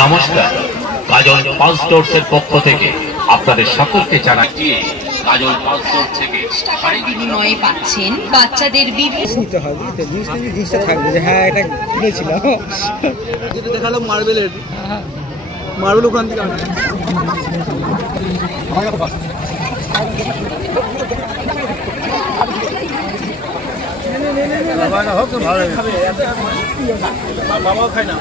নমস্কার। কাজল পাল স্টোরসের পক্ষ থেকে আপনাদের সকলকে জানাচ্ছি কাজল পাল থেকে বিনিময়ে পাচ্ছেন। বাচ্চাদের বিভিন্ন নিতে হবে বুঝতে জিনিসটা জিনিসটা থাকবে যে হ্যাঁ এটা কিনেছিলাম। যেটা দেখাল মার্বেলের মার্বেল ওখান থেকে আনা খায় না।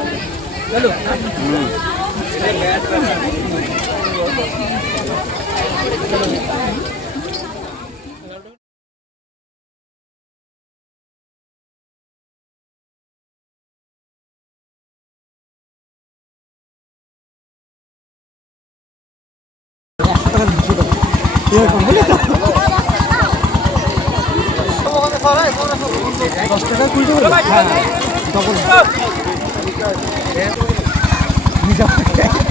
এরকম বুঝলে তো দশ টাকা কুড়ি টাকা হ্যাঁ ডবল